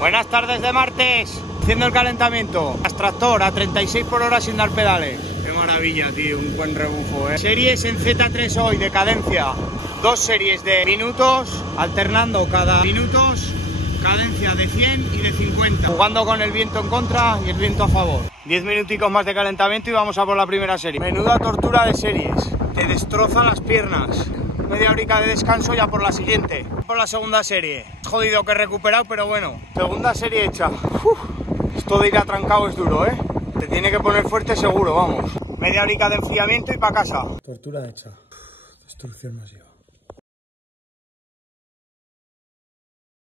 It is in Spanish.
Buenas tardes de martes, haciendo el calentamiento. Tractor a 36 por hora sin dar pedales. Qué maravilla, tío, un buen rebufo, ¿eh? Series en Z3 hoy de cadencia. 2 series de minutos, alternando cada minutos, cadencia de 100 y de 50. Jugando con el viento en contra y el viento a favor. 10 minuticos más de calentamiento y vamos a por la primera serie. Menuda tortura de series. Te destroza las piernas. Media horica de descanso ya por la siguiente. Por la segunda serie. Jodido que he recuperado, pero bueno. Segunda serie hecha. Esto de ir atrancado es duro, ¿eh? Te tiene que poner fuerte seguro, vamos. Media horica de enfriamiento y para casa. Tortura hecha. Destrucción masiva.